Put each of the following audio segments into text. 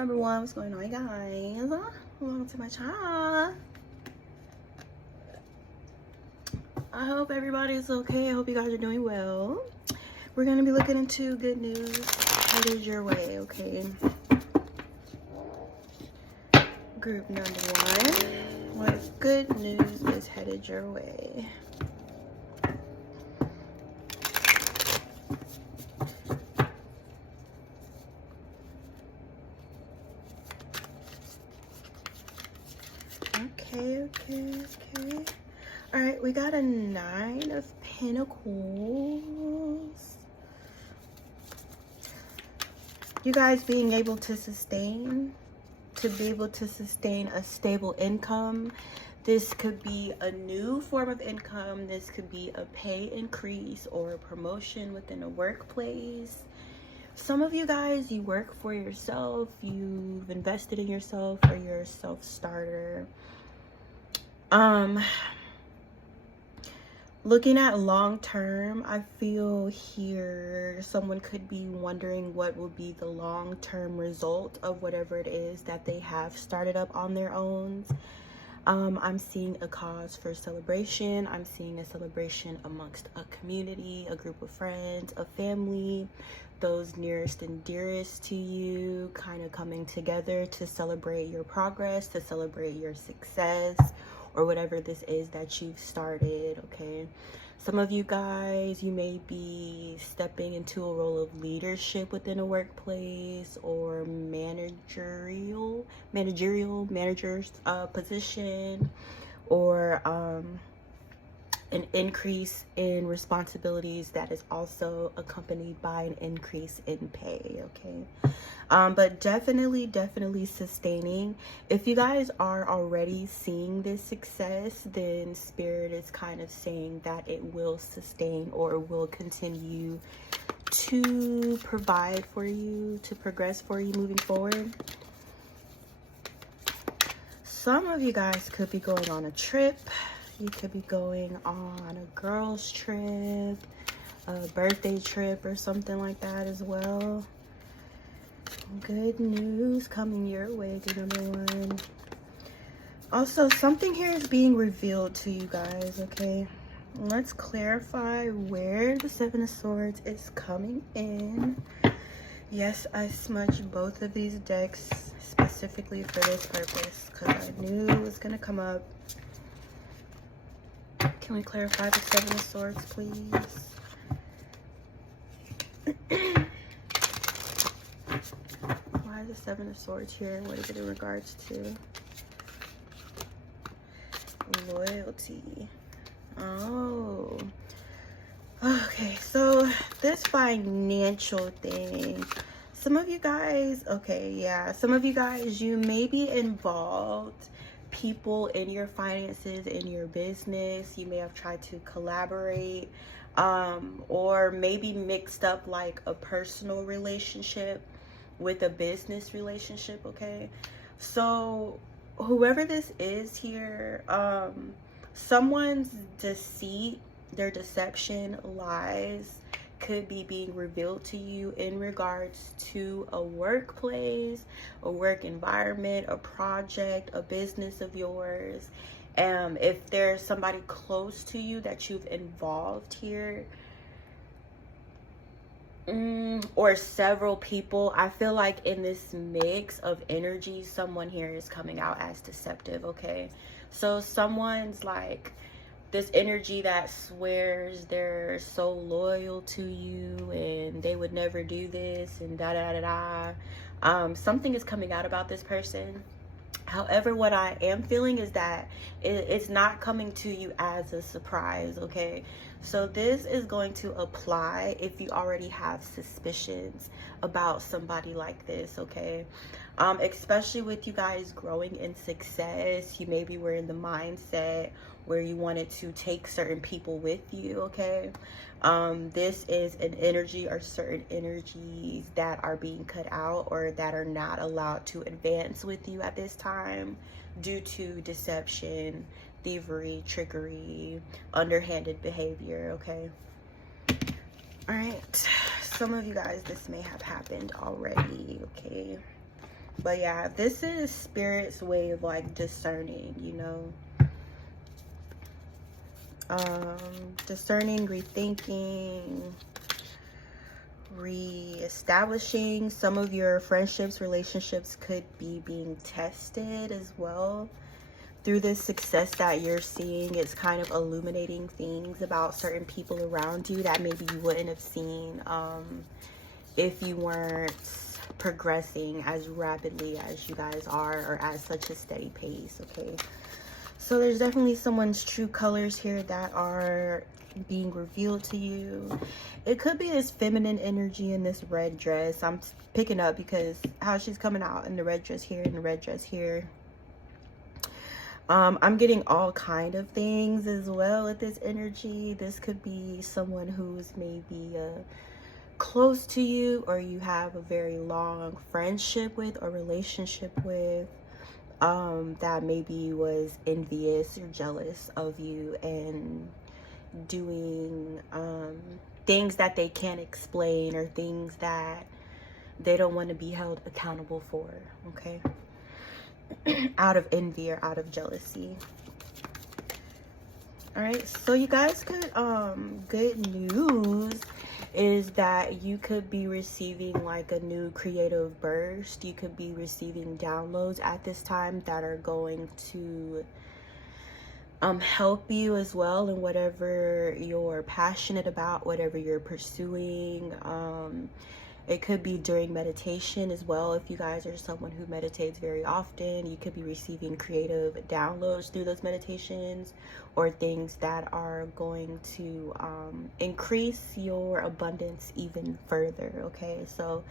number one. What's going on, you guys? Welcome to my channel. I hope everybody's okay. I hope you guys are doing well. We're going to be looking into good news headed your way, okay? Group number one. What good news is headed your way? Okay. All right, we got a 9 of Pentacles. You guys being able to be able to sustain a stable income. This could be a new form of income. This could be a pay increase or a promotion within a workplace. Some of you guys, you work for yourself. You've invested in yourself, or you're a self-starter. Looking at long term, I feel here someone could be wondering what will be the long term result of whatever it is that they have started up on their own. I'm seeing a cause for celebration. I'm seeing a celebration amongst a community, a group of friends, a family, those nearest and dearest to you, kind of coming together to celebrate your progress, to celebrate your success, or whatever this is that you've started, okay? Some of you guys, you may be stepping into a role of leadership within a workplace, or manager's position, or an increase in responsibilities that is also accompanied by an increase in pay, okay? But definitely sustaining. If you guys are already seeing this success, then Spirit is kind of saying that it will sustain or will continue to provide for you, to progress for you moving forward. Some of you guys could be going on a trip. You could be going on a girls trip, a birthday trip, or something like that as well. Good news coming your way, good number one. Also, something here is being revealed to you guys, okay? Let's clarify where the 7 of Swords is coming in. Yes, I smudged both of these decks specifically for this purpose because I knew it was going to come up. Can we clarify the 7 of Swords, please? Why is the 7 of Swords here? What is it in regards to? Loyalty. Oh. Okay, so this financial thing. Some of you guys, some of you guys, you may be involved. People in your finances, in your business, you may have tried to collaborate, or maybe mixed up like a personal relationship with a business relationship, okay? So whoever this is here, someone's deceit, their deception, lies could be being revealed to you in regards to a workplace, a work environment, a project, a business of yours. If there's somebody close to you that you've involved here, or several people, I feel like in this mix of energy, someone here is coming out as deceptive, okay? So someone's like this energy that swears they're so loyal to you and they would never do this and something is coming out about this person. However, what I am feeling is that it's not coming to you as a surprise, okay? So this is going to apply if you already have suspicions about somebody like this, okay? Especially with you guys growing in success, you maybe were in the mindset where you wanted to take certain people with you, okay? This is an energy or certain energies that are being cut out or that are not allowed to advance with you at this time due to deception, thievery, trickery, underhanded behavior, okay? All right, some of you guys, this may have happened already, okay? But yeah, this is Spirit's way of like discerning, you know. Discerning, rethinking, re-establishing. Some of your friendships, relationships could be being tested as well. Through this success that you're seeing, it's kind of illuminating things about certain people around you that maybe you wouldn't have seen if you weren't progressing as rapidly as you guys are, or at such a steady pace. Okay, so there's definitely someone's true colors here that are being revealed to you. It could be this feminine energy in this red dress. I'm picking up because how she's coming out in the red dress here and the red dress here. I'm getting all kind of things as well with this energy. This could be someone who's maybe close to you, or you have a very long friendship with or relationship with, that maybe was envious or jealous of you and doing things that they can't explain, or things that they don't want to be held accountable for. Okay. Out of envy or out of jealousy. All right, so you guys could good news is that you could be receiving like a new creative burst. You could be receiving downloads at this time that are going to help you as well in whatever you're passionate about, whatever you're pursuing. It could be during meditation as well. If you guys are someone who meditates very often, you could be receiving creative downloads through those meditations, or things that are going to increase your abundance even further. Okay, so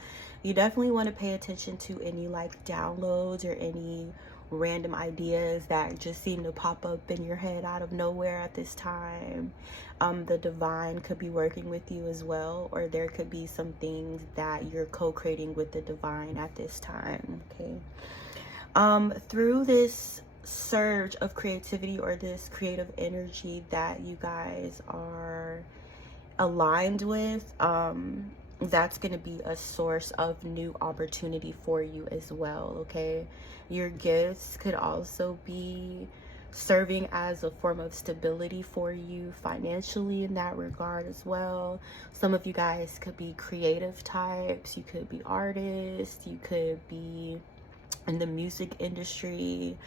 you definitely want to pay attention to any like downloads or any random ideas that just seem to pop up in your head out of nowhere at this time. The divine could be working with you as well, or there could be some things that you're co-creating with the divine at this time. Okay, through this surge of creativity, or this creative energy that you guys are aligned with, that's going to be a source of new opportunity for you as well. Okay, your gifts could also be serving as a form of stability for you financially in that regard as well. Some of you guys could be creative types, you could be artists, you could be in the music industry,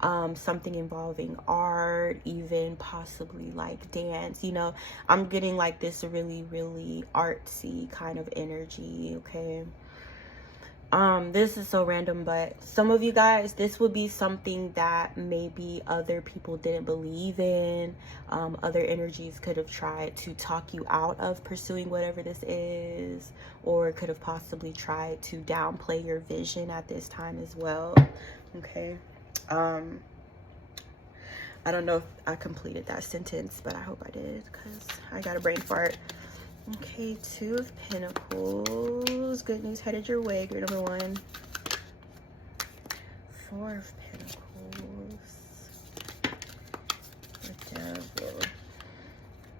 something involving art, even possibly like dance. You know, I'm getting like this really artsy kind of energy. Okay, this is so random, but some of you guys, this would be something that maybe other people didn't believe in. Other energies could have tried to talk you out of pursuing whatever this is, or could have possibly tried to downplay your vision at this time as well. Okay, I don't know if I completed that sentence, but I hope I did, because I got a brain fart. Okay, Two of Pentacles. Good news headed your way, group number one. Four of Pentacles. The Devil.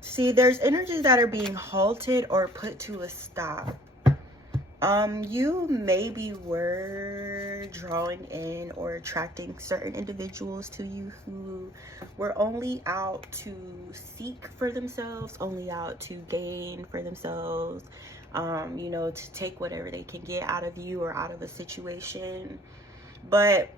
See, there's energies that are being halted or put to a stop. You maybe were drawing in or attracting certain individuals to you who were only out to seek for themselves, only out to gain for themselves, you know, to take whatever they can get out of you or out of a situation. But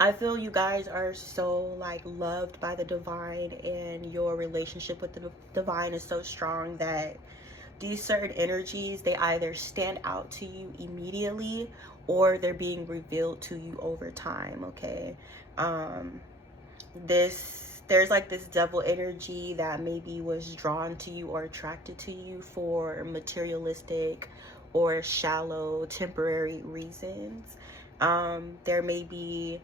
I feel you guys are so like loved by the divine, and your relationship with the divine is so strong that these certain energies, they either stand out to you immediately, or they're being revealed to you over time. Okay, there's like this devil energy that maybe was drawn to you or attracted to you for materialistic or shallow temporary reasons. There may be,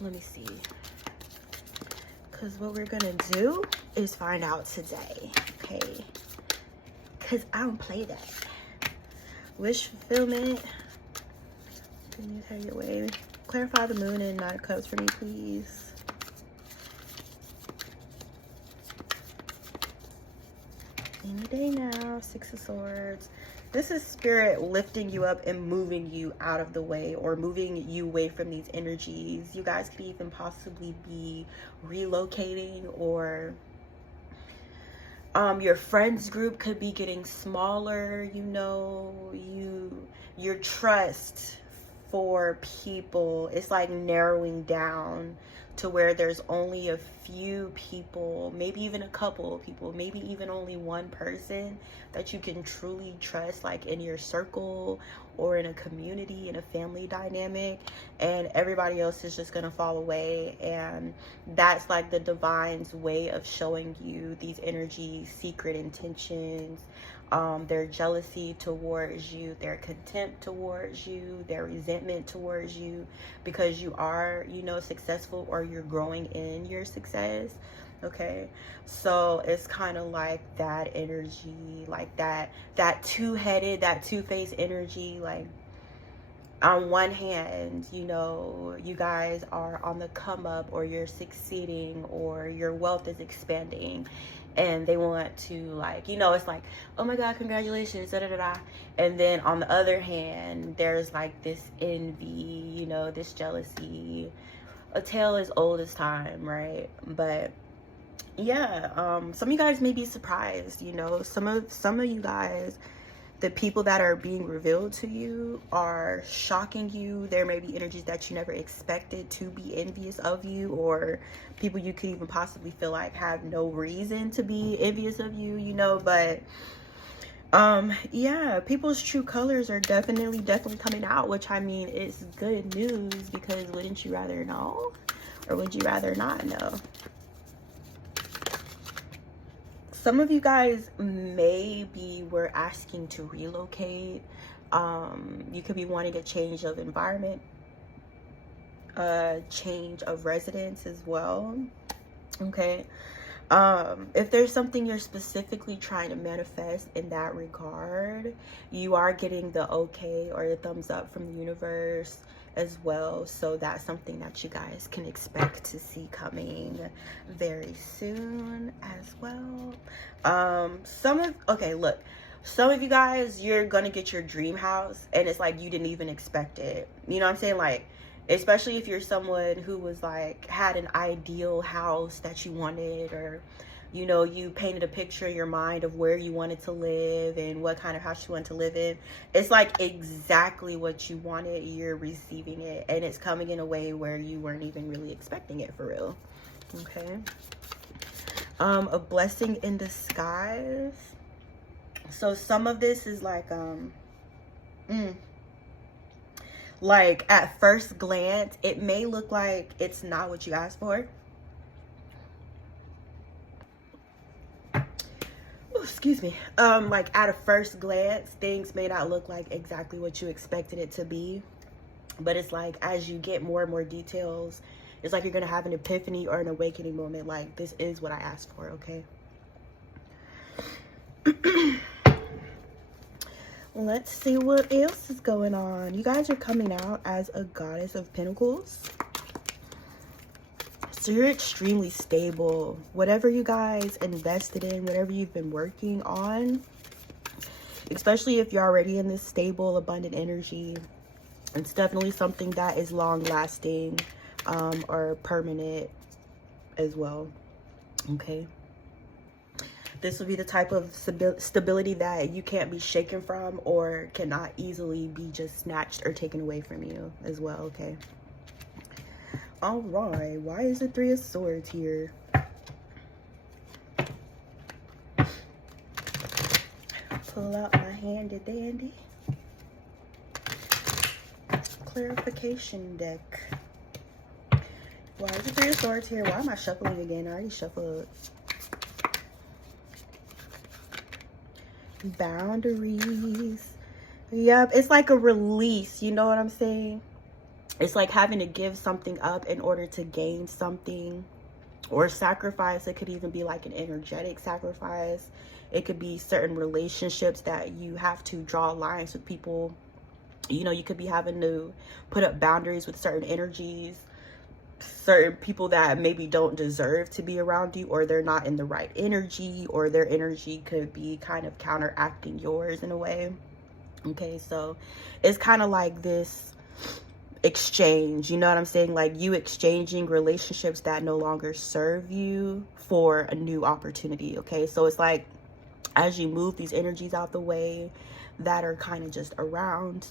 let me see, because what we're gonna do is find out today. Okay, because I don't play that. Wish fulfillment. Can you tell your way? Clarify the moon and Nine of Cups for me, please. Any day now. Six of Swords. This is spirit lifting you up and moving you out of the way, or moving you away from these energies. You guys could even possibly be relocating, or your friends group could be getting smaller. You know, your trust for people, it's like narrowing down to where there's only a few people, maybe even a couple of people, maybe even only one person that you can truly trust, like in your circle or in a community, in a family dynamic, and everybody else is just gonna fall away. And that's like the divine's way of showing you these energies, secret intentions, their jealousy towards you, their contempt towards you, their resentment towards you, because you are, you know, successful, or you're growing in your success. Okay, so it's kind of like that energy, like that two-headed, that two-faced energy. Like, on one hand, you know, you guys are on the come up, or you're succeeding, or your wealth is expanding, and they want to, like, you know, it's like, oh my god, congratulations, da da da da. And then on the other hand, there's like this envy, you know, this jealousy, a tale as old as time, right? But yeah, some of you guys may be surprised, you know, some of you guys, the people that are being revealed to you are shocking you. There may be energies that you never expected to be envious of you, or people you could even possibly feel like have no reason to be envious of you, you know. But yeah, people's true colors are definitely coming out, which, I mean, it's good news, because wouldn't you rather know, or would you rather not know? Some of you guys maybe were asking to relocate. You could be wanting a change of environment, a change of residence as well. Okay. If there's something you're specifically trying to manifest in that regard, you are getting the okay or the thumbs up from the universe as well. So that's something that you guys can expect to see coming very soon as well. Look, some of you guys, you're gonna get your dream house, and it's like you didn't even expect it. You know what I'm saying? Like, especially if you're someone who was like, had an ideal house that you wanted, or, you know, you painted a picture in your mind of where you wanted to live and what kind of house you want to live in. It's like exactly what you wanted. You're receiving it, and it's coming in a way where you weren't even really expecting it, for real. Okay. A blessing in disguise. So some of this is like, like, at first glance, it may look like it's not what you asked for. Ooh, excuse me. Like, at a first glance, things may not look like exactly what you expected it to be. But it's like, as you get more and more details, it's like you're going to have an epiphany or an awakening moment. Like, this is what I asked for, okay? Let's see what else is going on. You guys are coming out as a goddess of pentacles. So you're extremely stable. Whatever you guys invested in, whatever you've been working on, especially if you're already in this stable, abundant energy, it's definitely something that is long lasting, or permanent as well. Okay. This will be the type of stability that you can't be shaken from, or cannot easily be just snatched or taken away from you as well, okay? All right, why is the Three of Swords here? Pull out my handy dandy clarification deck. Why is the Three of Swords here? Why am I shuffling again? I already shuffled. Boundaries. Yep, it's like a release, you know what I'm saying? It's like having to give something up in order to gain something, or sacrifice. It could even be like an energetic sacrifice. It could be certain relationships that you have to draw lines with people. You know, you could be having to put up boundaries with certain energies, certain people that maybe don't deserve to be around you, or they're not in the right energy, or their energy could be kind of counteracting yours in a way. Okay, so it's kind of like this exchange, you know what I'm saying? Like you exchanging relationships that no longer serve you for a new opportunity. Okay, so it's like as you move these energies out the way that are kind of just around,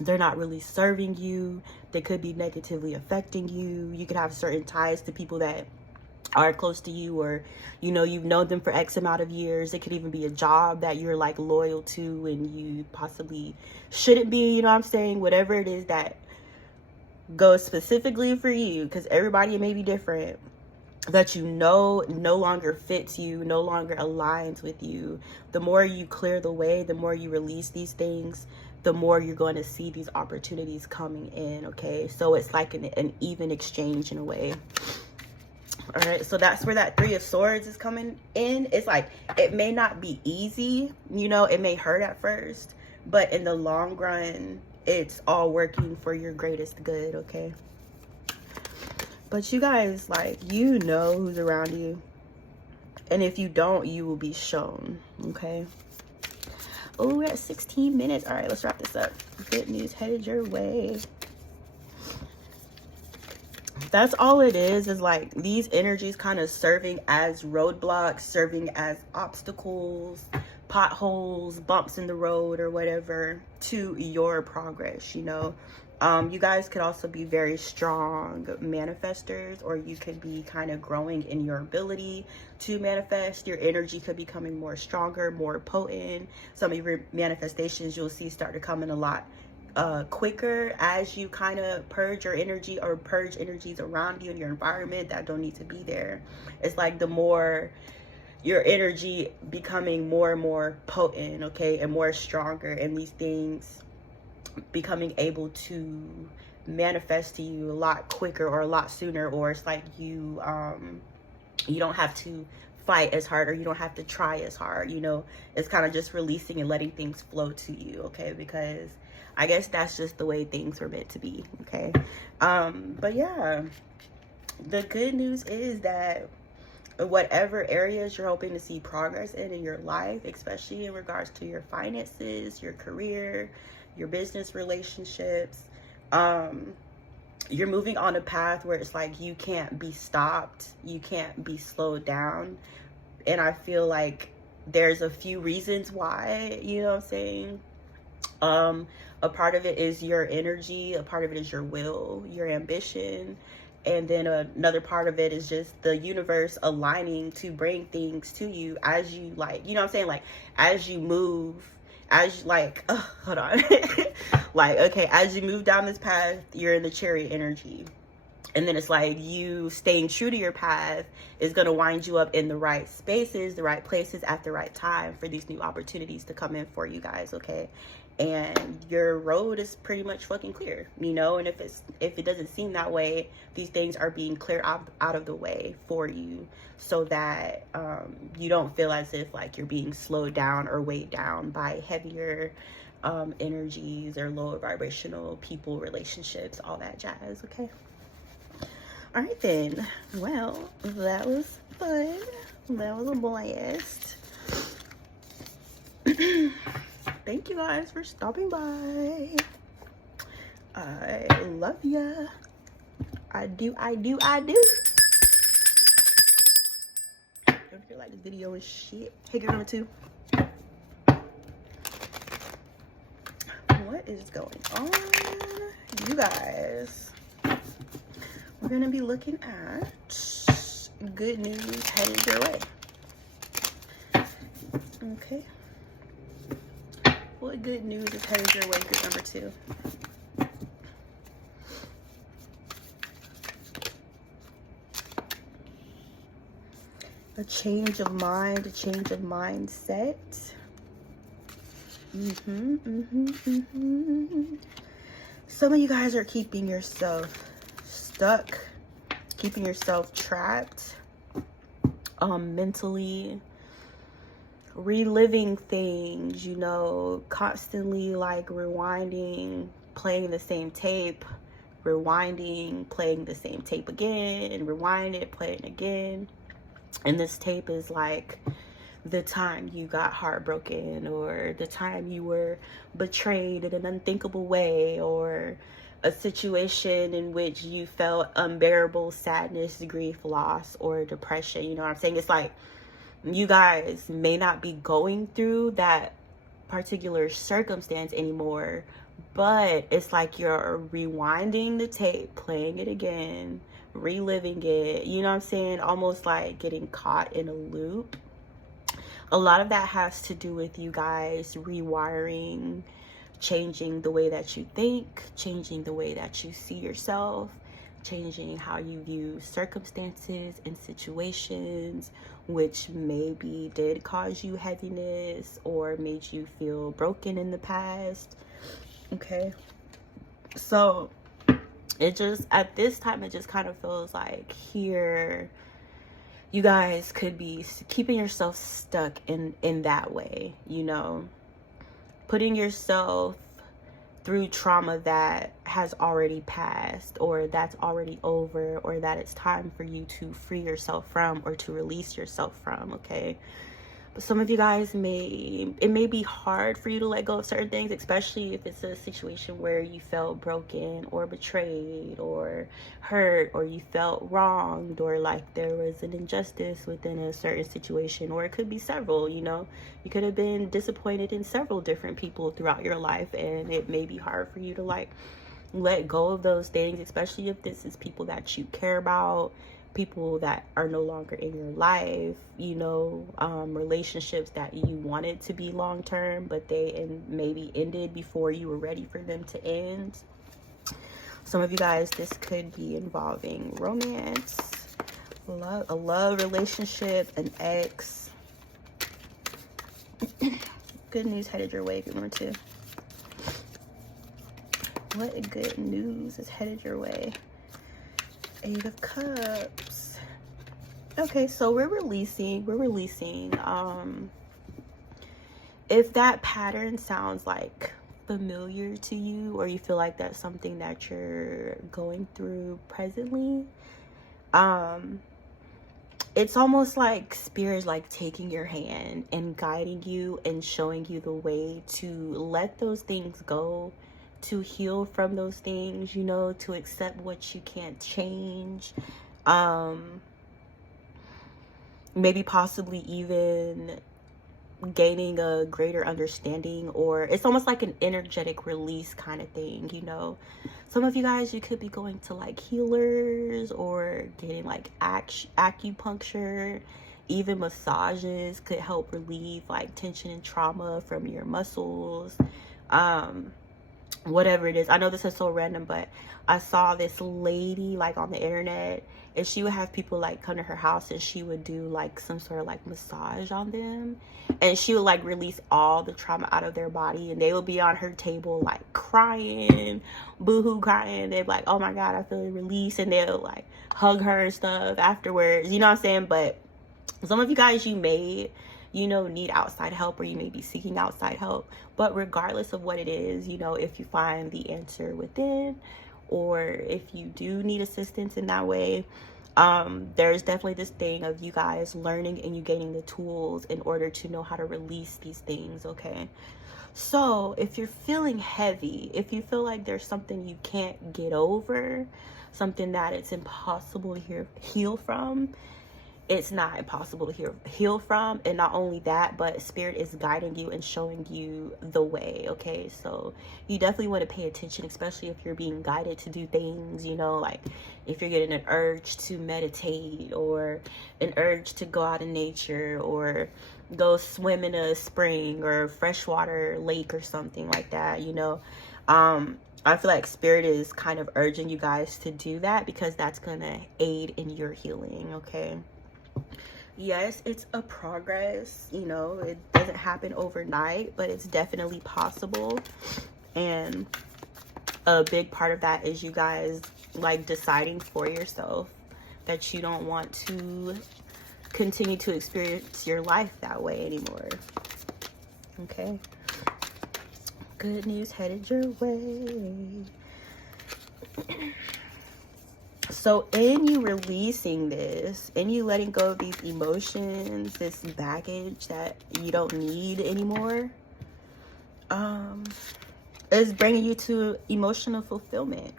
they're not really serving you. They could be negatively affecting you. You could have certain ties to people that are close to you, or you know, you've known them for X amount of years. It could even be a job that you're like loyal to and you possibly shouldn't be, you know what I'm saying? Whatever it is that goes specifically for you, because everybody may be different, that you know no longer fits you, no longer aligns with you. The more you clear the way, the more you release these things, the more you're going to see these opportunities coming in. Okay, so it's like an even exchange in a way. All right, so that's where that Three of Swords is coming in. It's like it may not be easy, you know, it may hurt at first, but in the long run it's all working for your greatest good. Okay, but you guys, like, you know who's around you, and if you don't, you will be shown. Okay, oh, we're at 16 minutes. All right, let's wrap this up. Good news headed your way. That's all it is like these energies kind of serving as roadblocks, serving as obstacles, potholes, bumps in the road, or whatever, to your progress, you know. You guys could also be very strong manifestors, or you could be kind of growing in your ability to manifest. Your energy could be becoming more stronger, more potent. Some of your manifestations you'll see start to come in a lot quicker as you kind of purge your energy, or purge energies around you in your environment that don't need to be there. It's like the more your energy becoming more and more potent, okay, and more stronger, and these things becoming able to manifest to you a lot quicker or a lot sooner, or it's like you don't have to fight as hard, or you don't have to try as hard, you know. It's kind of just releasing and letting things flow to you, okay, because I guess that's just the way things were meant to be. Okay, but yeah, the good news is that whatever areas you're hoping to see progress in your life, especially in regards to your finances, your career, your business relationships, you're moving on a path where it's like you can't be stopped, you can't be slowed down. And I feel like there's a few reasons why, you know what I'm saying? A part of it is your energy, a part of it is your will, your ambition, and then another part of it is just the universe aligning to bring things to you as you, like, you know what I'm saying, like as you move, as you, like, hold on like, okay, as you move down this path, you're in the Chariot energy, and then it's like you staying true to your path is going to wind you up in the right spaces, the right places at the right time for these new opportunities to come in for you guys. Okay, and your road is pretty much fucking clear, you know. And if it doesn't seem that way, these things are being cleared out of the way for you, so that you don't feel as if like you're being slowed down or weighed down by heavier energies or lower vibrational people, relationships, all that jazz. Okay, all right then. Well, that was fun. That was a blast. Thank you guys for stopping by. I love ya. I do. Don't forget to like this video and shit. Hey, girl number 2. What is going on, you guys? We're gonna be looking at good news headed your way. Okay. What good news is headed your way, group number 2? A change of mind, a change of mindset. Some of you guys are keeping yourself stuck, keeping yourself trapped, mentally, reliving things, you know, constantly like rewinding, playing the same tape, rewinding, playing the same tape again, and rewind it, play it again. And this tape is like the time you got heartbroken, or the time you were betrayed in an unthinkable way, or a situation in which you felt unbearable sadness, grief, loss, or depression. You know what I'm saying? It's like you guys may not be going through that particular circumstance anymore, but it's like you're rewinding the tape, playing it again, reliving it. You know what I'm saying? Almost like getting caught in a loop. A lot of that has to do with you guys rewiring, changing the way that you think, changing the way that you see yourself, changing how you view circumstances and situations, which maybe did cause you heaviness or made you feel broken in the past. Okay, so it just, at this time, it just kind of feels like here you guys could be keeping yourself stuck in that way, you know, putting yourself through trauma that has already passed, or that's already over, or that it's time for you to free yourself from, or to release yourself from. Okay, but some of you guys it may be hard for you to let go of certain things, especially if it's a situation where you felt broken or betrayed or hurt, or you felt wronged, or like there was an injustice within a certain situation, or it could be several. You know, you could have been disappointed in several different people throughout your life, and it may be hard for you to like let go of those things, especially if this is people that you care about, people that are no longer in your life, you know, relationships that you wanted to be long-term, but they maybe ended before you were ready for them to end. Some of you guys, this could be involving romance, love, a love relationship, an ex. Good news headed your way if you want to. What good news is headed your way? Eight of Cups. Okay, so we're releasing. If that pattern sounds like familiar to you, or you feel like that's something that you're going through presently, it's almost like spirit like taking your hand and guiding you and showing you the way to let those things go, to heal from those things, you know, to accept what you can't change, maybe possibly even gaining a greater understanding, or it's almost like an energetic release kind of thing, you know. Some of you guys, you could be going to like healers, or getting like acupuncture, even massages could help relieve like tension and trauma from your muscles, whatever it is. I know this is so random, but I saw this lady like on the internet, and she would have people like come to her house, and she would do like some sort of like massage on them, and she would like release all the trauma out of their body, and they would be on her table like crying, boohoo crying. They'd be like, oh my god, I feel a release, and they'll like hug her and stuff afterwards, you know what I'm saying? But some of you guys, you may, you know, need outside help, or you may be seeking outside help. But regardless of what it is, you know, if you find the answer within, or if you do need assistance in that way, there's definitely this thing of you guys learning and you gaining the tools in order to know how to release these things. Okay, so if you're feeling heavy, if you feel like there's something you can't get over, something that it's impossible to heal from, it's not impossible to heal from. And not only that, but spirit is guiding you and showing you the way. Okay, so you definitely want to pay attention, especially if you're being guided to do things, you know, like if you're getting an urge to meditate, or an urge to go out in nature, or go swim in a spring or freshwater lake or something like that, you know. I feel like spirit is kind of urging you guys to do that, because that's gonna aid in your healing. Okay, yes, it's a progress, you know, it doesn't happen overnight, but it's definitely possible. And a big part of that is you guys like deciding for yourself that you don't want to continue to experience your life that way anymore. Okay, good news headed your way. So in you releasing this, in you letting go of these emotions, this baggage that you don't need anymore, is bringing you to emotional fulfillment.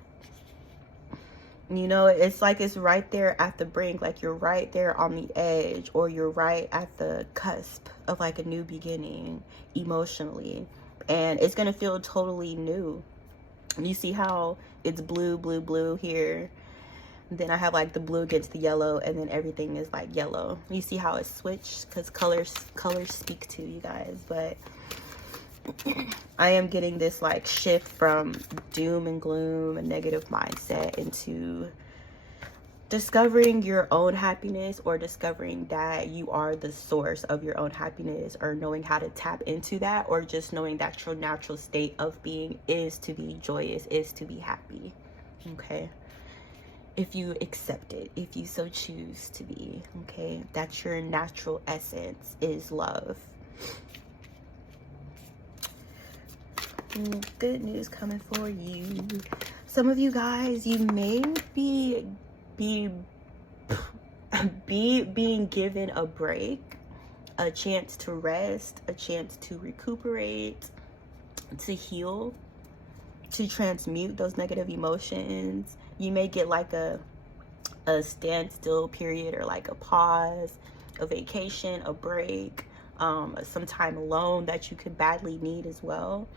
You know, it's like it's right there at the brink, like you're right there on the edge, or you're right at the cusp of like a new beginning emotionally. And it's going to feel totally new. You see how it's blue, blue, blue here. Then I have like the blue against the yellow, and then everything is like yellow. You see how it's switched, because colors speak to you guys. But I am getting this like shift from doom and gloom, a negative mindset, into discovering your own happiness, or discovering that you are the source of your own happiness, or knowing how to tap into that, or just knowing that your natural state of being is to be joyous, is to be happy. Okay, if you accept it, if you so choose to be. Okay, that's your natural essence, is love. Good news coming for you. Some of you guys, you may be being given a break, a chance to rest, a chance to recuperate, to heal, to transmute those negative emotions. You may get like a standstill period, or like a pause, a vacation, a break, some time alone that you could badly need as well.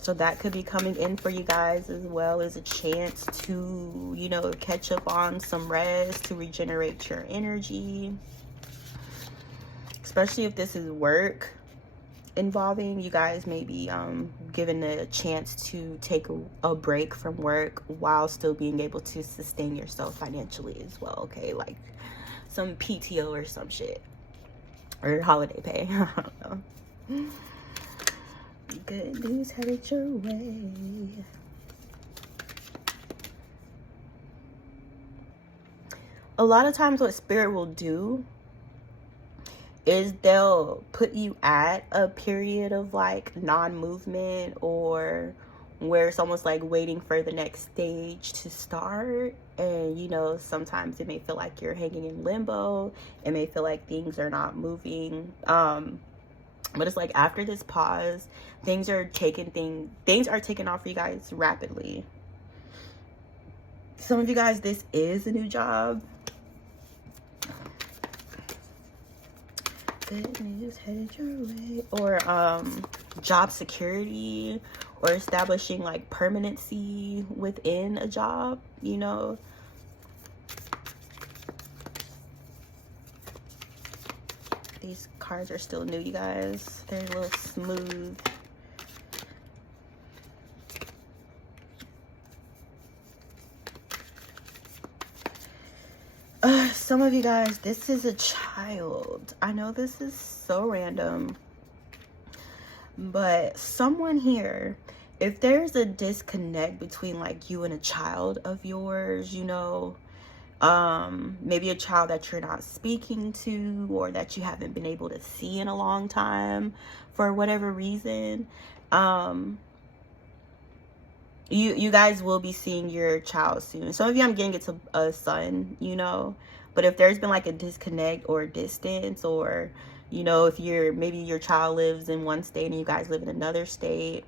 So that could be coming in for you guys, as well as a chance to, you know, catch up on some rest, to regenerate your energy. Especially if this is work involving, you guys may be given a chance to take a break from work while still being able to sustain yourself financially as well. Okay, like some PTO or some shit, or holiday pay. I don't know. Good news headed your way. A lot of times what spirit will do is they'll put you at a period of like non-movement, or where it's almost like waiting for the next stage to start. And you know, sometimes it may feel like you're hanging in limbo. It may feel like things are not moving. But it's like after this pause, things are taken off for you guys rapidly. Some of you guys, this is a new job. Good news headed your way. Or job security, or establishing like permanency within a job, you know. These cards are still new, you guys. They're a little smooth. Some of you guys, this is a child. I know this is so random, but someone here, if there's a disconnect between like you and a child of yours, you know, maybe a child that you're not speaking to, or that you haven't been able to see in a long time for whatever reason, you guys will be seeing your child soon. Some of you, I'm getting it's a son, you know. But if there's been like a disconnect or distance, or you know, if maybe your child lives in one state and you guys live in another state,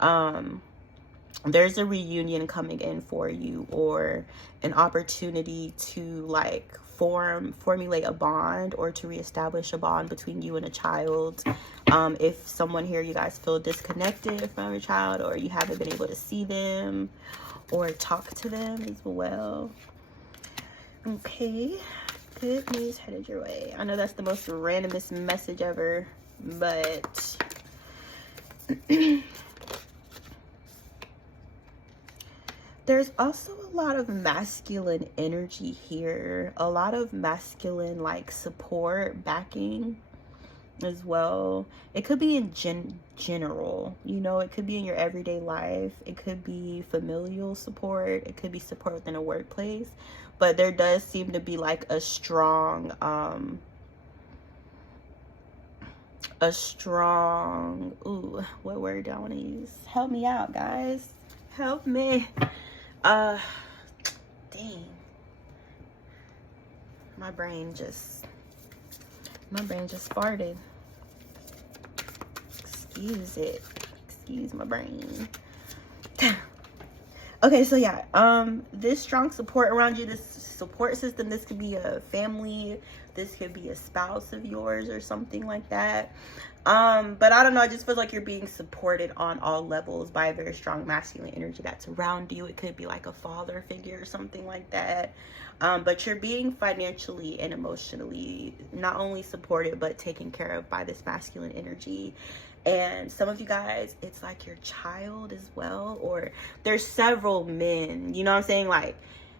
there's a reunion coming in for you, or an opportunity to like formulate a bond, or to reestablish a bond between you and a child. If someone here, you guys feel disconnected from your child, or you haven't been able to see them or talk to them as well. Okay, good news headed your way. I know that's the most randomest message ever, but there's also a lot of masculine energy here, a lot of masculine like support, backing as well. It could be in general, you know, it could be in your everyday life, it could be familial support, it could be support within a workplace. But there does seem to be like a strong ooh, what word do I want to use? Help me out, guys, help me. Dang. My brain just farted. Excuse it. Excuse my brain. Okay, so yeah, this strong support around you, this support system, this could be a family, this could be a spouse of yours or something like that. But I don't know, I just feel like you're being supported on all levels by a very strong masculine energy that's around you. It could be like a father figure or something like that. But you're being financially and emotionally not only supported but taken care of by this masculine energy. And some of you guys, it's like your child as well, or there's several men, you know what I'm saying? Like,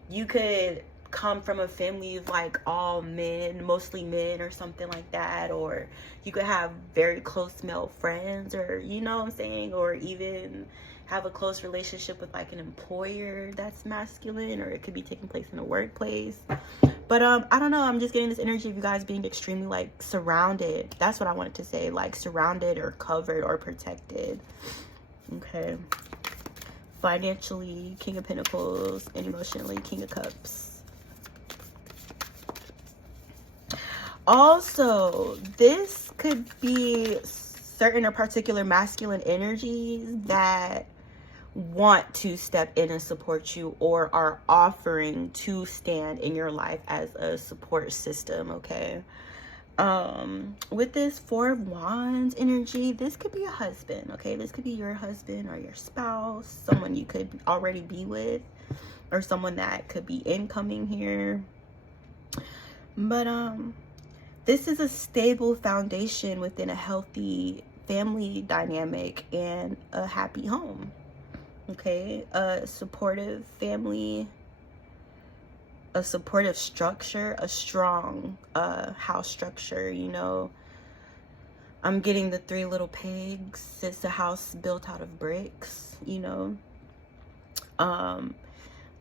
you could come from a family of like all men, mostly men or something like that, or you could have very close male friends, or you know what I'm saying, or even have a close relationship with like an employer that's masculine, or it could be taking place in a workplace. But I don't know, I'm just getting this energy of you guys being extremely like surrounded. That's what I wanted to say, like surrounded or covered or protected. Okay. Financially, King of Pentacles, and emotionally, King of Cups. Also, this could be certain or particular masculine energies that want to step in and support you, or are offering to stand in your life as a support system. Okay, with this Four of Wands energy, this could be a husband. Okay, this could be your husband or your spouse, someone you could already be with, or someone that could be incoming here. But this is a stable foundation within a healthy family dynamic and a happy home. Okay, a supportive family, a supportive structure, a strong house structure. You know, I'm getting the 3 little pigs. It's a house built out of bricks, you know.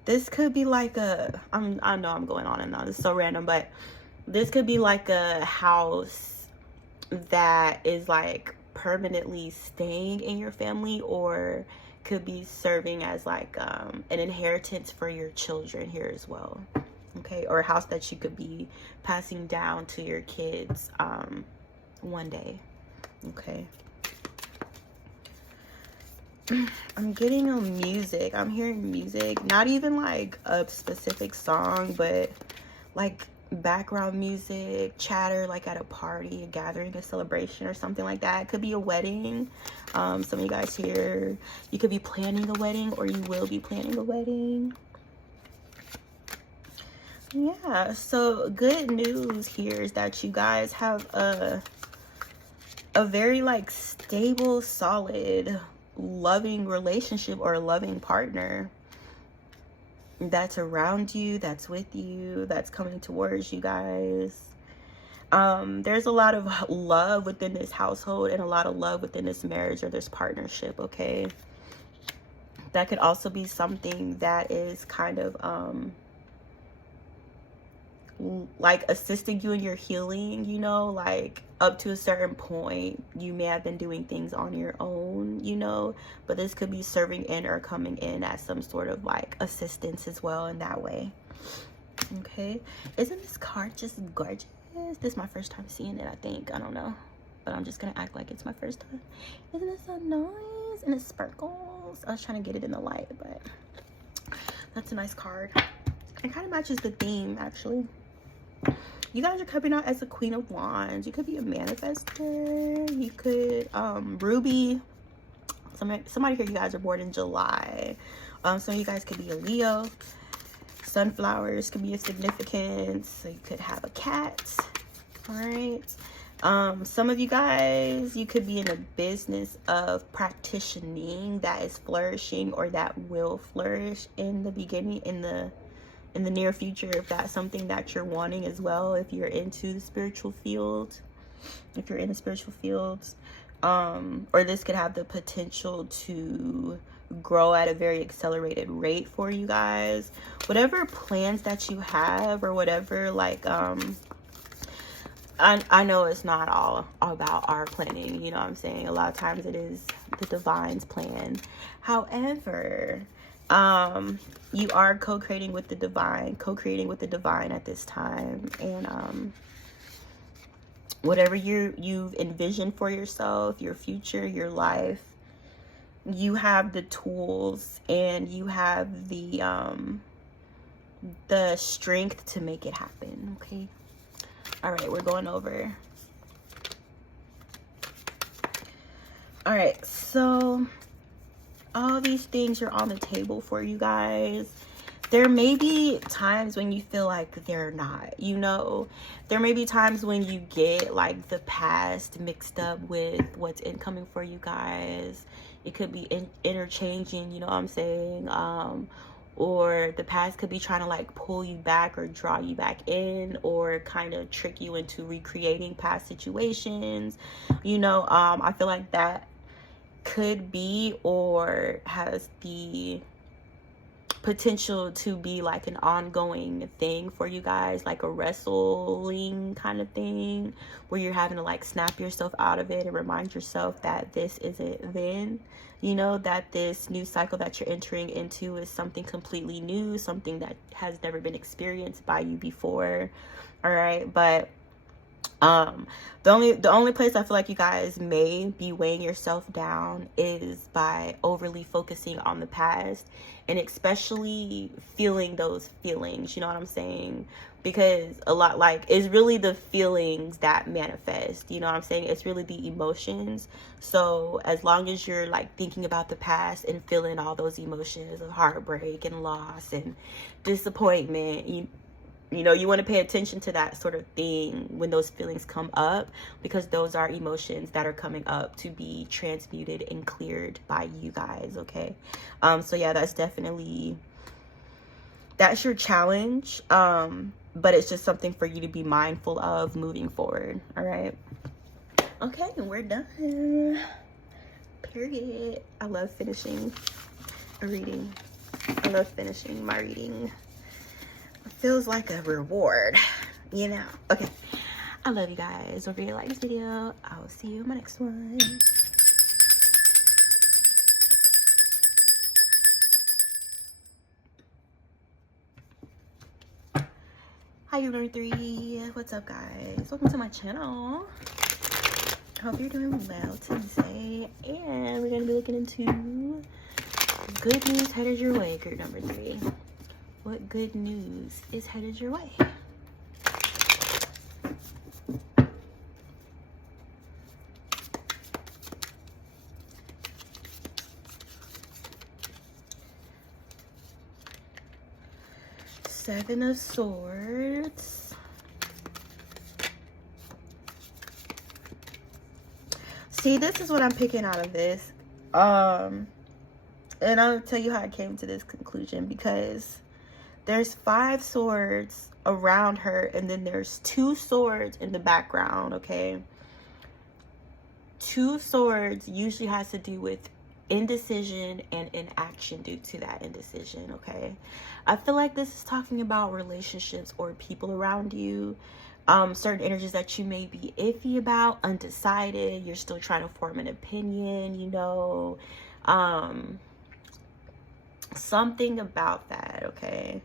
This could be like I know I'm going on and on, it's so random, but this could be like a house that is like permanently staying in your family, or could be serving as like an inheritance for your children here as well. Okay, or a house that you could be passing down to your kids one day. Okay, I'm getting a music. I'm hearing music, not even like a specific song, but like background music, chatter, like at a party, a gathering, a celebration, or something like that. It could be a wedding. Some of you guys here, you could be planning a wedding, or you will be planning a wedding. Yeah, so good news here is that you guys have a very like stable, solid, loving relationship, or a loving partner that's around you, that's with you, that's coming towards you guys. There's a lot of love within this household, and a lot of love within this marriage or this partnership. Okay, that could also be something that is kind of like assisting you in your healing, you know, like up to a certain point you may have been doing things on your own, you know, but this could be serving in or coming in as some sort of like assistance as well in that way. Okay, isn't this card just gorgeous? This is my first time seeing it, I think. I don't know, but I'm just gonna act like it's my first time. Isn't it so nice? And it sparkles. I was trying to get it in the light, but that's a nice card. It kind of matches the theme, actually. You guys are coming out as a Queen of Wands. You could be a manifester. You could Ruby. Somebody here, you guys are born in July. Some of you guys could be a Leo. Sunflowers could be a significance. So you could have a cat. All right. Some of you guys, you could be in a business of practicing that is flourishing, or that will flourish in the beginning, in the near future, if that's something that you're wanting as well, if you're into the spiritual field, if you're in the spiritual fields. Or this could have the potential to grow at a very accelerated rate for you guys. Whatever plans that you have, or whatever, like I know it's not all about our planning, you know what I'm saying? A lot of times it is the divine's plan. However, You are co-creating with the divine at this time. And whatever you've envisioned for yourself, your future, your life, you have the tools and you have the strength to make it happen. Okay. All right, we're going over. All right, so all these things are on the table for you guys. There may be times when you feel like they're not, you know. There may be times when you get like the past mixed up with what's incoming for you guys. It could be interchanging, you know what I'm saying? Or the past could be trying to like pull you back or draw you back in, or kind of trick you into recreating past situations. You know, I feel like that could be, or has the potential to be like an ongoing thing for you guys, like a wrestling kind of thing where you're having to like snap yourself out of it and remind yourself that this isn't then, you know, that this new cycle that you're entering into is something completely new, something that has never been experienced by you before. All right, but the only place I feel like you guys may be weighing yourself down is by overly focusing on the past, and especially feeling those feelings, you know what I'm saying? Because a lot, like, it's really the feelings that manifest, you know what I'm saying? It's really the emotions. So as long as you're like thinking about the past and feeling all those emotions of heartbreak and loss and disappointment, you know, you want to pay attention to that sort of thing when those feelings come up, because those are emotions that are coming up to be transmuted and cleared by you guys. Okay. So yeah, that's your challenge. But it's just something for you to be mindful of moving forward. All right. Okay. We're done. Period. I love finishing a reading. I love finishing my reading. It feels like a reward, you know. Okay, I love you guys. Don't forget to like this video. I will see you in my next one. Hi, number 3. What's up, guys? Welcome to my channel. Hope you're doing well today. And we're gonna be looking into good news headed your way, group number 3. What good news is headed your way? Seven of Swords. See, this is what I'm picking out of this. And I'll tell you how I came to this conclusion, because there's 5 swords around her, and then there's 2 swords in the background. Okay, 2 swords usually has to do with indecision and inaction due to that indecision. Okay, I feel like this is talking about relationships or people around you, certain energies that you may be iffy about, undecided, you're still trying to form an opinion, you know, something about that. Okay,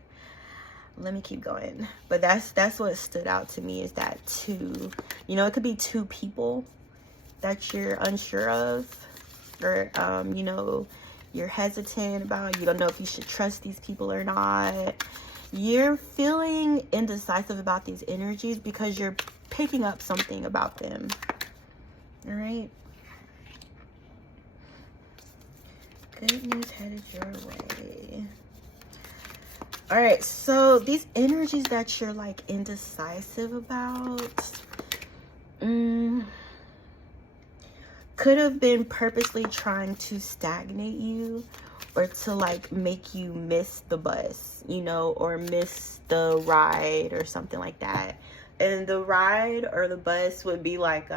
let me keep going. But that's what stood out to me, is that 2, you know, it could be 2 people that you're unsure of, or you know, you're hesitant about. You don't know if you should trust these people or not. You're feeling indecisive about these energies because you're picking up something about them. All right, good news headed your way. All right, so these energies that you're like indecisive about could have been purposely trying to stagnate you, or to like make you miss the bus, you know, or miss the ride or something like that. And the ride or the bus would be like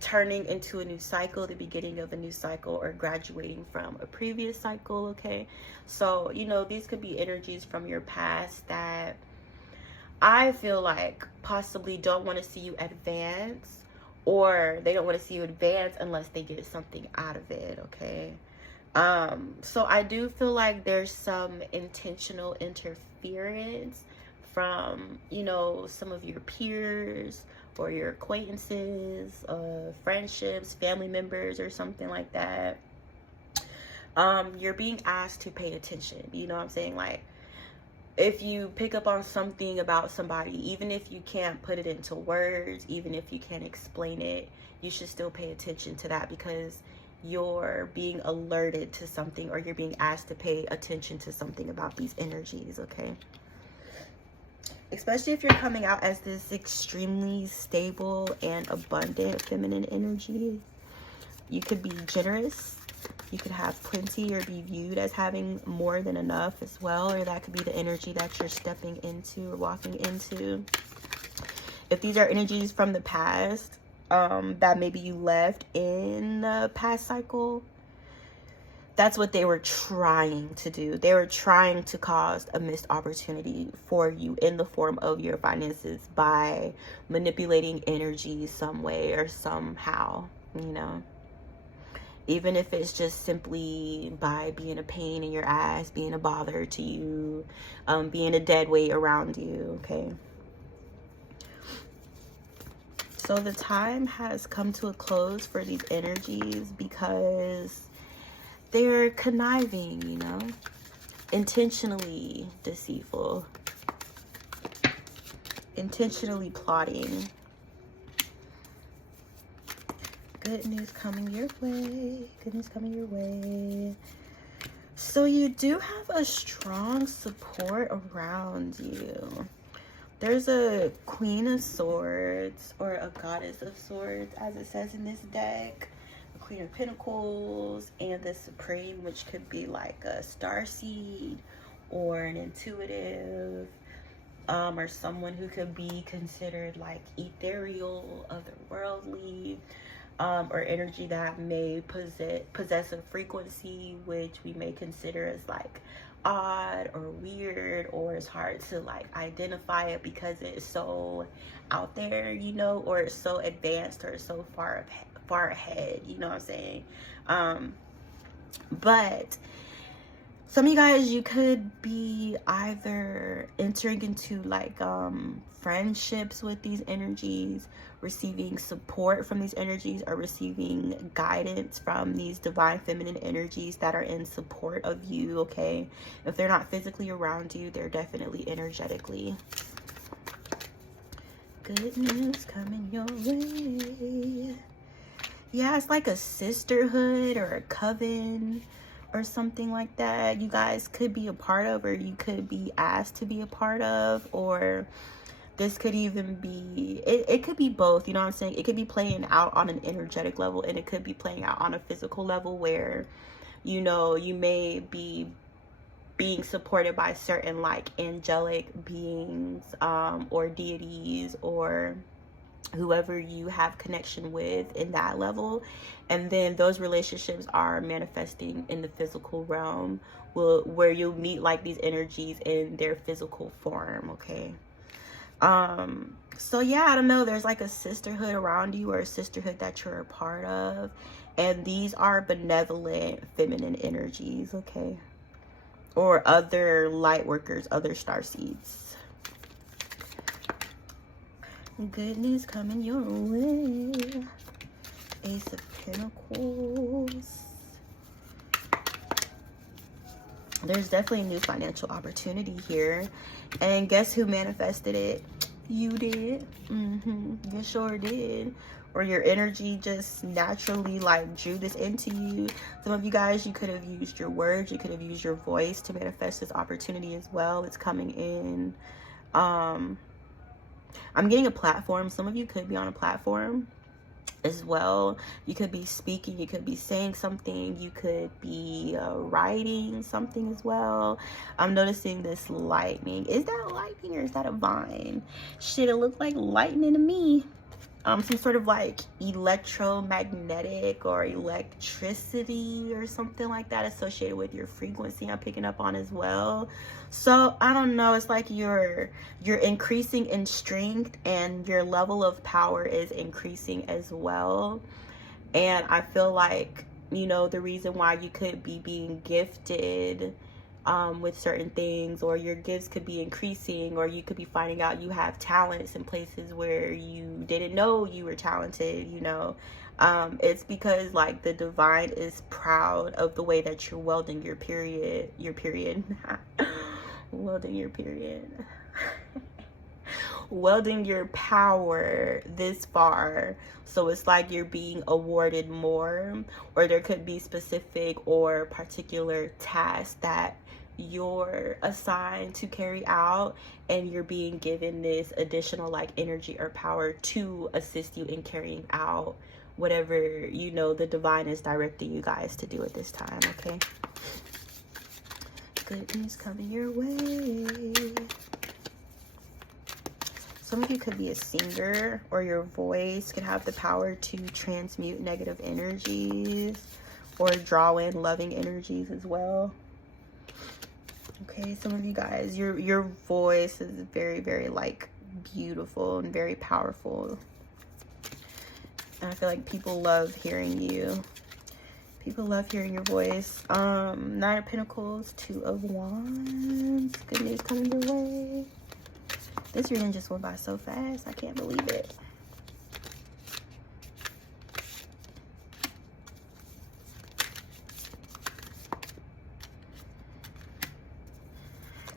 turning into a new cycle, the beginning of a new cycle, or graduating from a previous cycle. Okay, so you know, these could be energies from your past that I feel like possibly don't want to see you advance, or they don't want to see you advance unless they get something out of it. Okay, So I do feel like there's some intentional interference from, you know, some of your peers or your acquaintances, friendships, family members, or something like that. You're being asked to pay attention. You know what I'm saying? Like, if you pick up on something about somebody, even if you can't put it into words, even if you can't explain it, you should still pay attention to that, because you're being alerted to something, or you're being asked to pay attention to something about these energies, okay? Especially if you're coming out as this extremely stable and abundant feminine energy. You could be generous. You could have plenty, or be viewed as having more than enough as well. Or that could be the energy that you're stepping into or walking into. If these are energies from the past, that maybe you left in the past cycle, that's what they were trying to do. They were trying to cause a missed opportunity for you in the form of your finances by manipulating energy some way or somehow, you know. Even if it's just simply by being a pain in your ass, being a bother to you, being a dead weight around you, okay? So the time has come to a close for these energies, because they're conniving, you know, intentionally deceitful, intentionally plotting. Good news coming your way. Good news coming your way. So you do have a strong support around you. There's a Queen of Swords, or a Goddess of Swords, as it says in this deck. A Queen of Pentacles, and the Supreme, which could be like a starseed or an intuitive, or someone who could be considered like ethereal, otherworldly, or energy that may possess a frequency which we may consider as like odd or weird, or it's hard to like identify it because it's so out there, you know, or it's so advanced, or it's so far ahead, you know what I'm saying? But some of you guys, you could be either entering into like friendships with these energies, receiving support from these energies, or receiving guidance from these divine feminine energies that are in support of you, okay? If they're not physically around you, they're definitely energetically. Good news coming your way. Yeah, it's like a sisterhood or a coven or something like that you guys could be a part of, or you could be asked to be a part of, or this could even be, it could be both, you know what I'm saying? It could be playing out on an energetic level, and it could be playing out on a physical level where, you know, you may be being supported by certain like angelic beings, or deities, or whoever you have connection with in that level, and then those relationships are manifesting in the physical realm, where you'll meet like these energies in their physical form, okay? So yeah, I don't know, there's like a sisterhood around you, or a sisterhood that you're a part of, and these are benevolent feminine energies, okay? Or other light workers, other star seeds. Good news coming your way. Ace of Pentacles. There's definitely new financial opportunity here. And guess who manifested it? You did. You sure did. Or your energy just naturally like drew this into you. Some of you guys, you could have used your words, you could have used your voice to manifest this opportunity as well. It's coming in. I'm getting a platform. Some of you could be on a platform as well. You could be speaking, you could be saying something, you could be writing something as well. I'm noticing this lightning. Is that lightning, or is that a vine? Shit, it looks like lightning to me. Some sort of like electromagnetic or electricity or something like that associated with your frequency, I'm picking up on as well. So I don't know, it's like you're increasing in strength, and your level of power is increasing as well. And I feel like you know, the reason why you could be being gifted with certain things, or your gifts could be increasing, or you could be finding out you have talents in places where you didn't know you were talented, you know. It's because like the divine is proud of the way that you're welding your period welding your period welding your power this far. So it's like you're being awarded more, or there could be specific or particular tasks that you're assigned to carry out, and you're being given this additional like energy or power to assist you in carrying out whatever, you know, the divine is directing you guys to do at this time. Okay, good news coming your way. Some of you could be a singer, or your voice could have the power to transmute negative energies or draw in loving energies as well. Okay, some of you guys, your voice is very, very like beautiful and very powerful. And I feel like people love hearing you. People love hearing your voice. Nine of Pentacles, Two of Wands. Good news coming your way. This reading just went by so fast. I can't believe it.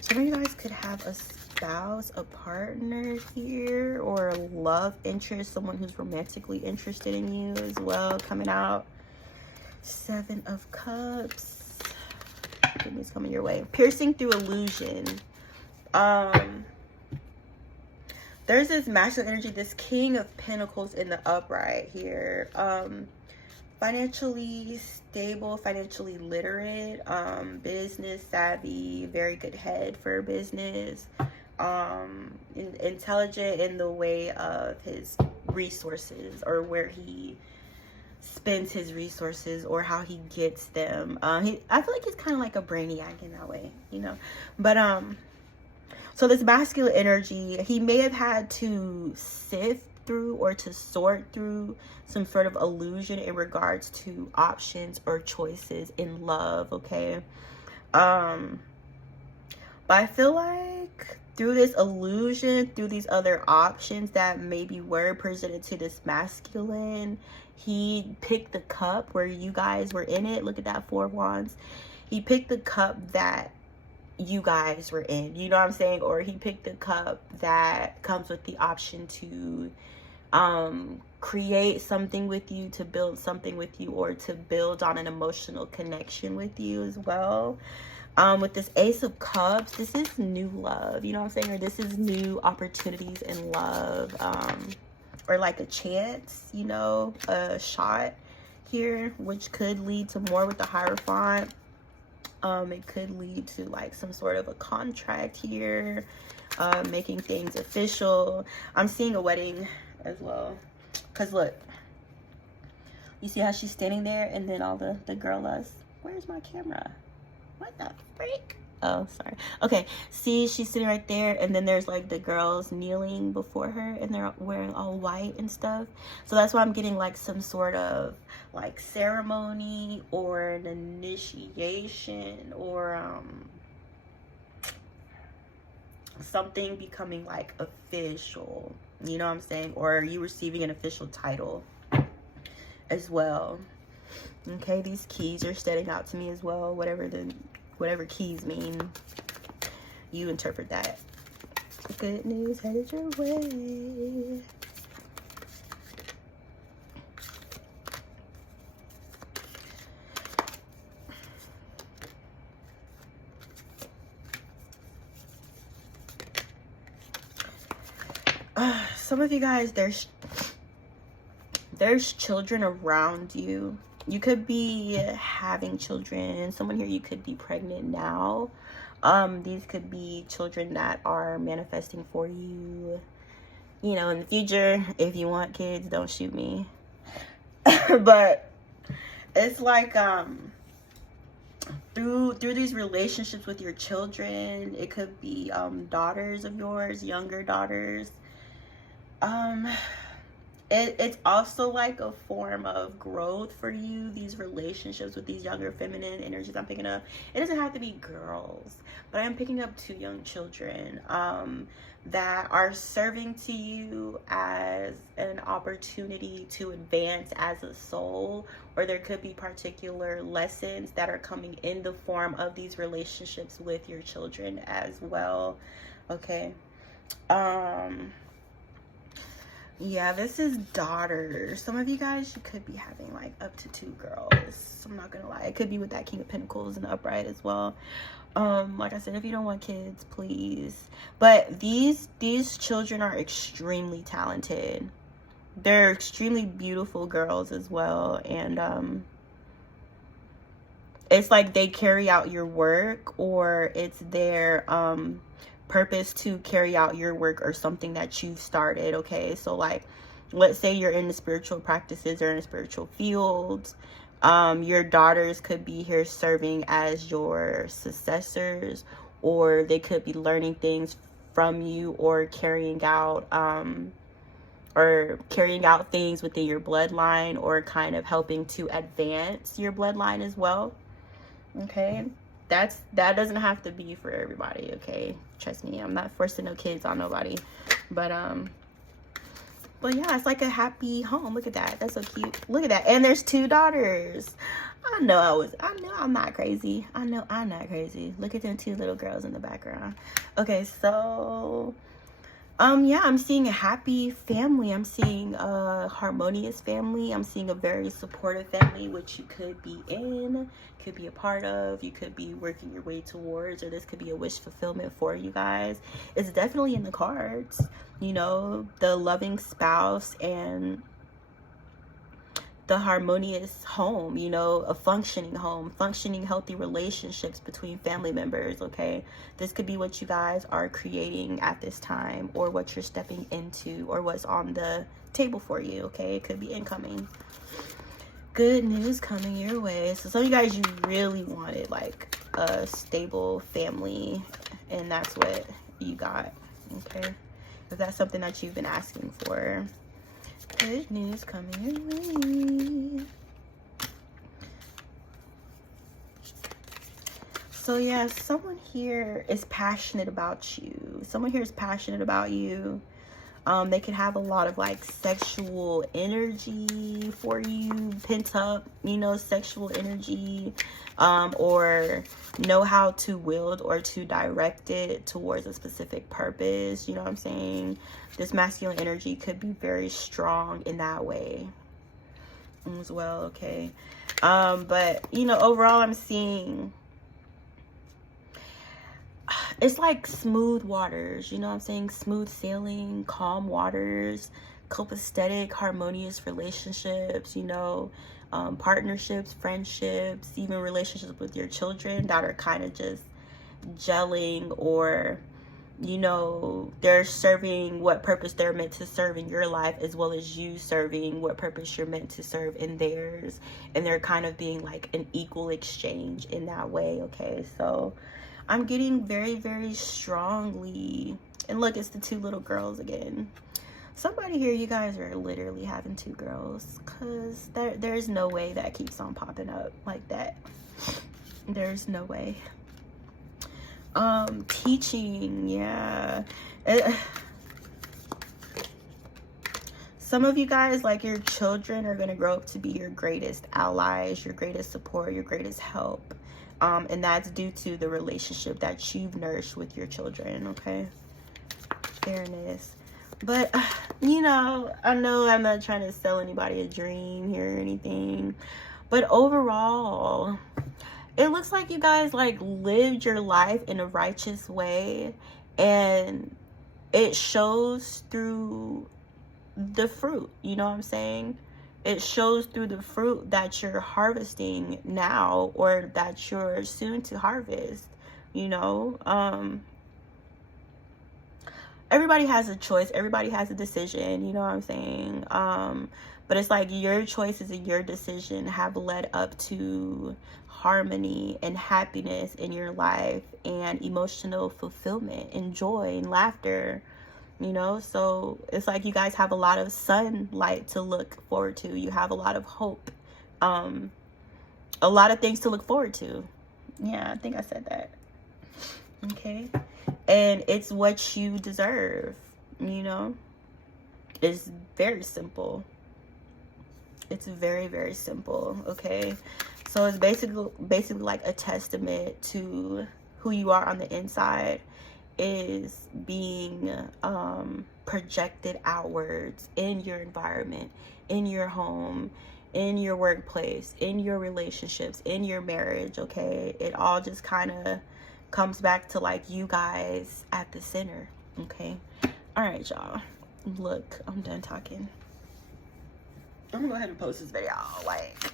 Some of you guys could have a spouse, a partner here, or a love interest, someone who's romantically interested in you as well, coming out. Seven of Cups. Good news coming your way. Piercing through illusion. There's this masculine energy, this King of Pentacles in the upright here. Financially stable, financially literate, business savvy, very good head for business, intelligent in the way of his resources, or where he spends his resources, or how he gets them. I feel like he's kind of like a brainiac in that way, you know. But so this masculine energy, he may have had to sift through or to sort through some sort of illusion in regards to options or choices in love. Okay, but I feel like through this illusion, through these other options that maybe were presented to this masculine, he picked the cup where you guys were in it. Look at that Four of Wands. He picked the cup that you guys were in, you know what I'm saying? Or he picked the cup that comes with the option to create something with you, to build something with you, or to build on an emotional connection with you as well. With this Ace of Cups, this is new love, you know what I'm saying? Or this is new opportunities in love, or like a chance, you know, a shot here, which could lead to more with the Hierophant. It could lead to like some sort of a contract here, making things official. I'm seeing a wedding as well, because look, you see how she's standing there, and then all the girl us. Where's my camera? What the freak? Oh, sorry. Okay, see, she's sitting right there, and then there's like the girls kneeling before her, and they're wearing all white and stuff. So that's why I'm getting like some sort of like ceremony, or an initiation, or something becoming like official, you know what I'm saying? Or you receiving an official title as well. Okay, these keys are standing out to me as well. Whatever keys mean, you interpret that. Good news headed your way. Some of you guys, there's children around you. You could be having children. Someone here, you could be pregnant now. These could be children that are manifesting for you, you know, in the future. If you want kids, don't shoot me. But it's like through these relationships with your children, it could be daughters of yours, younger daughters. it's also like a form of growth for you, these relationships with these younger feminine energies I'm picking up. It doesn't have to be girls, but I'm picking up 2 young children that are serving to you as an opportunity to advance as a soul, or there could be particular lessons that are coming in the form of these relationships with your children as well. Okay. Yeah, this is daughters. Some of you guys, you could be having like up to 2 girls. I'm not gonna lie. It could be with that King of Pentacles and the upright as well. Like I said, if you don't want kids, please. But these children are extremely talented. They're extremely beautiful girls as well. And it's like they carry out your work, or it's their purpose to carry out your work or something that you've started. Okay, so like, let's say you're in the spiritual practices or in the spiritual fields. Your daughters could be here serving as your successors, or they could be learning things from you, or carrying out things within your bloodline, or kind of helping to advance your bloodline as well. Okay, that doesn't have to be for everybody. Okay, trust me, I'm not forcing no kids on nobody, but yeah, it's like a happy home. Look at that. That's so cute. Look at that. And there's 2 daughters. I know I'm not crazy. I know I'm not crazy. Look at them 2 little girls in the background. Okay, so yeah, I'm seeing a happy family. I'm seeing a harmonious family. I'm seeing a very supportive family, which you could be in, could be a part of, you could be working your way towards, or this could be a wish fulfillment for you guys. It's definitely in the cards, you know, the loving spouse and the harmonious home, you know, a functioning home, functioning healthy relationships between family members. Okay, this could be what you guys are creating at this time, or what you're stepping into, or what's on the table for you. Okay, it could be incoming. Good news coming your way. So some of you guys, you really wanted like a stable family, and that's what you got. Okay, if that's something that you've been asking for, good news coming your way. So yeah, someone here is passionate about you. Someone here is passionate about you. They could have a lot of like sexual energy for you, pent up, you know, sexual energy, or know how to wield or to direct it towards a specific purpose. You know what I'm saying? This masculine energy could be very strong in that way as well. Okay, but you know, overall, I'm seeing it's like smooth waters, you know what I'm saying? Smooth sailing, calm waters, copacetic, harmonious relationships, you know, partnerships, friendships, even relationships with your children that are kind of just gelling, or, you know, they're serving what purpose they're meant to serve in your life, as well as you serving what purpose you're meant to serve in theirs. And they're kind of being like an equal exchange in that way. Okay, so I'm getting very, very strongly, and look, it's the 2 little girls again. Somebody here, you guys are literally having 2 girls, because there's no way that keeps on popping up like that. There's no way. Teaching, yeah. Some of you guys, like, your children are going to grow up to be your greatest allies, your greatest support, your greatest help. And that's due to the relationship that you've nourished with your children. Okay, fairness. But you know I'm not trying to sell anybody a dream here or anything, but overall it looks like you guys like lived your life in a righteous way, and it shows through the fruit. You know what I'm saying? It shows through the fruit that you're harvesting now, or that you're soon to harvest, you know. Everybody has a choice. Everybody has a decision, you know what I'm saying? But it's like your choices and your decision have led up to harmony and happiness in your life, and emotional fulfillment and joy and laughter. you know? So it's like you guys have a lot of sunlight to look forward to. You have a lot of hope, a lot of things to look forward to. Yeah, I think I said that. Okay. And it's what you deserve, you know? It's very simple. It's very, very simple. Okay. So it's basically like a testament to who you are on the inside is being projected outwards in your environment, in your home, in your workplace, in your relationships, in your marriage. Okay. It all just kind of comes back to like you guys at the center. Okay. All right, y'all. Look, I'm done talking. I'm gonna go ahead and post this video. Like,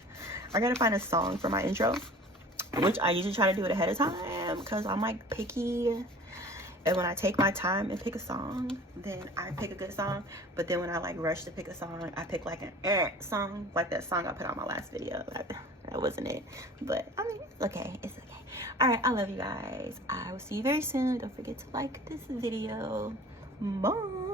I gotta find a song for my intro, which I usually try to do it ahead of time because I'm like picky. And when I take my time and pick a song, then I pick a good song. But then when I like rush to pick a song, I pick like an song, like that song I put on my last video. That wasn't it. But I mean, it's okay. It's okay. All right, I love you guys. I will see you very soon. Don't forget to like this video. Bye.